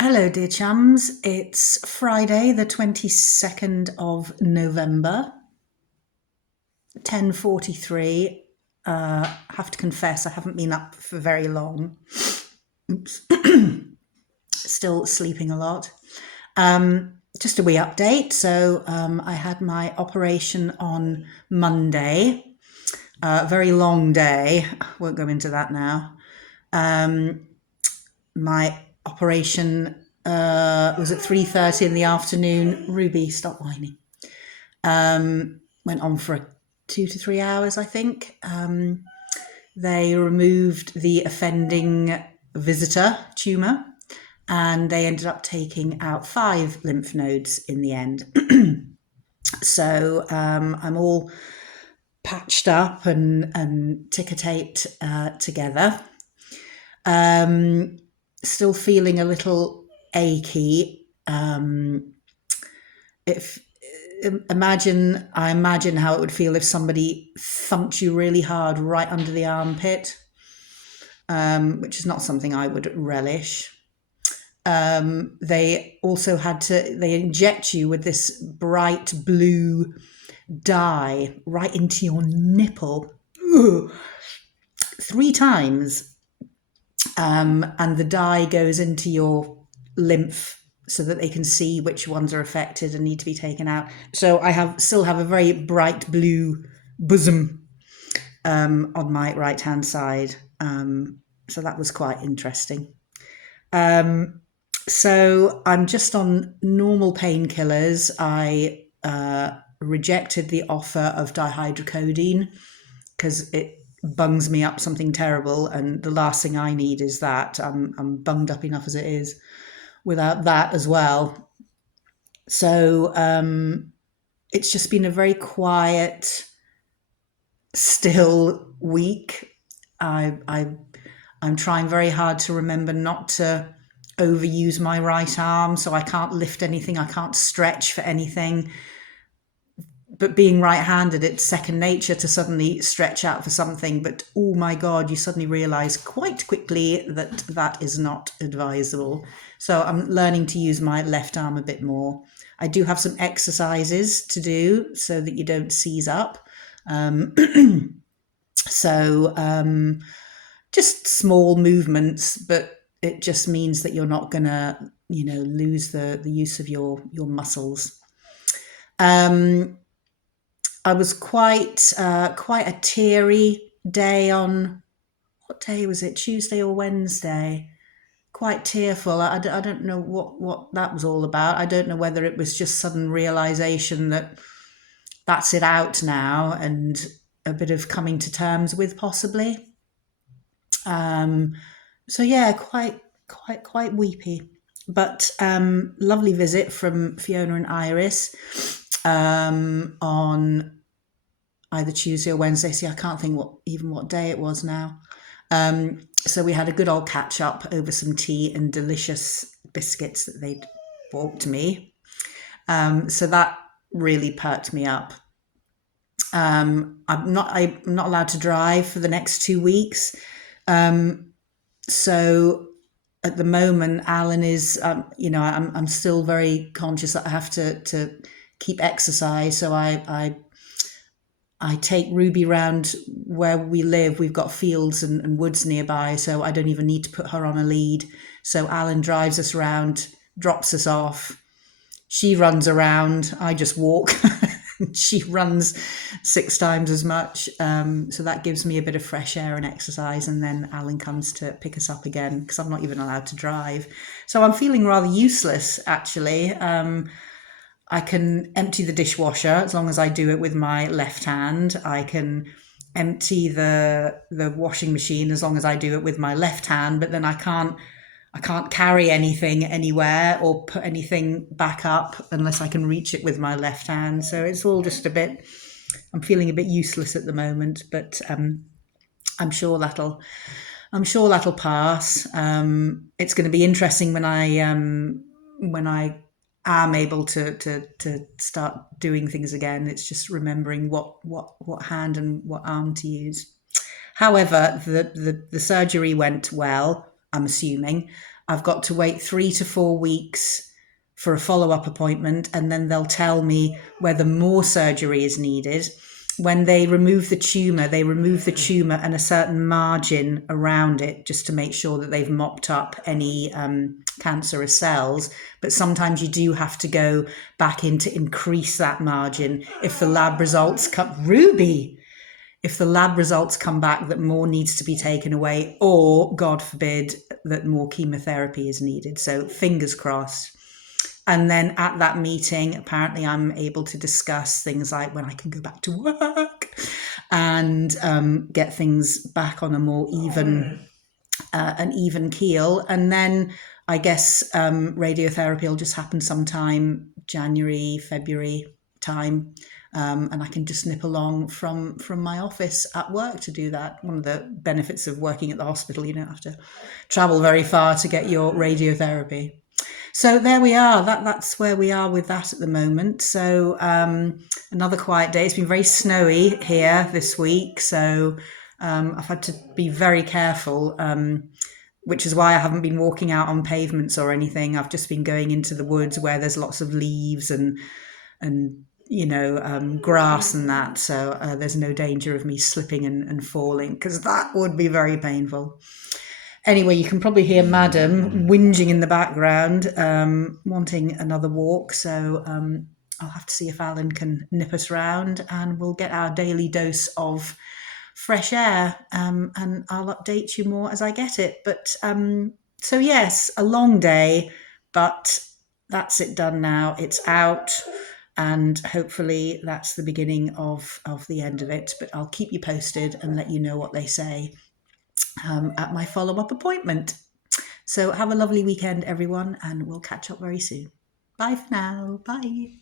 Hello, dear chums. It's Friday, the 22nd of November, 10:43. I have to confess, I haven't been up for very long. Oops. Still sleeping a lot. Just a wee update. So I had my operation on Monday. Very long day. Won't go into that now. My operation was at 3:30 in the afternoon. Ruby, stop whining. Went on for 2 to 3 hours, I think. They removed the offending visitor tumour, and they ended up taking out 5 lymph nodes in the end. So I'm all patched up and ticker taped together. Still feeling a little achy. If I imagine how it would feel if somebody thumped you really hard right under the armpit, which is not something I would relish. They also they inject you with this bright blue dye right into your nipple. Ugh. 3 times. And the dye goes into your lymph so that they can see which ones are affected and need to be taken out. So I still have a very bright blue bosom on my right hand side. So that was quite interesting. So I'm just on normal painkillers. I rejected the offer of dihydrocodeine because it bungs me up something terrible, and the last thing I need is that. I'm bunged up enough as it is without that as well. So it's just been a very quiet, still week. I'm trying very hard to remember not to overuse my right arm, so I can't lift anything, I can't stretch for anything. But being right-handed, it's second nature to suddenly stretch out for something. But oh my God, you suddenly realize quite quickly that that is not advisable. So I'm learning to use my left arm a bit more. I do have some exercises to do so that you don't seize up. So just small movements, but it just means that you're not gonna, lose the use of your muscles. I was quite a teary day on, what day was it? Tuesday or Wednesday? Quite tearful. I don't know what that was all about. I don't know whether it was just sudden realization that that's it out now, and a bit of coming to terms with possibly. So yeah, quite weepy. But lovely visit from Fiona and Iris on either Tuesday or Wednesday. See, I can't think what day it was now. So we had a good old catch up over some tea and delicious biscuits that they'd bought me. So that really perked me up. I'm not allowed to drive for the next 2 weeks. So at the moment, Alan is, I'm still very conscious that I have to keep exercise. So I take Ruby round where we live. We've got fields and woods nearby, so I don't even need to put her on a lead. So Alan drives us around, drops us off. She runs around. I just walk. She runs 6 times as much. So that gives me a bit of fresh air and exercise. And then Alan comes to pick us up again because I'm not even allowed to drive. So I'm feeling rather useless, actually. I can empty the dishwasher as long as I do it with my left hand. I can empty the washing machine as long as I do it with my left hand, but then I can't carry anything anywhere or put anything back up unless I can reach it with my left hand. So it's all just I'm feeling a bit useless at the moment, but I'm sure that'll pass. It's going to be interesting when I am able to start doing things again. It's just remembering what hand and what arm to use. However, the surgery went well, I'm assuming. I've got to wait 3 to 4 weeks for a follow-up appointment, and then they'll tell me whether more surgery is needed. When they remove the tumor and a certain margin around it just to make sure that they've mopped up any cancerous cells. But sometimes you do have to go back in to increase that margin if the lab results come back that more needs to be taken away, or God forbid that more chemotherapy is needed. So fingers crossed. And then at that meeting, apparently I'm able to discuss things like when I can go back to work and get things back on a more an even keel. And then I guess radiotherapy will just happen sometime January, February time. And I can just nip along from my office at work to do that. One of the benefits of working at the hospital, you don't have to travel very far to get your radiotherapy. So there we are. That's where we are with that at the moment. So another quiet day. It's been very snowy here this week, so I've had to be very careful, which is why I haven't been walking out on pavements or anything. I've just been going into the woods where there's lots of leaves and grass and that. So there's no danger of me slipping and falling, because that would be very painful. Anyway, you can probably hear Madam whinging in the background, wanting another walk. So I'll have to see if Alan can nip us round, and we'll get our daily dose of fresh air. And I'll update you more as I get it. But so yes, a long day, but that's it done now. It's out. And hopefully that's the beginning of the end of it. But I'll keep you posted and let you know what they say at my follow-up appointment. So have a lovely weekend, everyone, and we'll catch up very soon. Bye for now. Bye.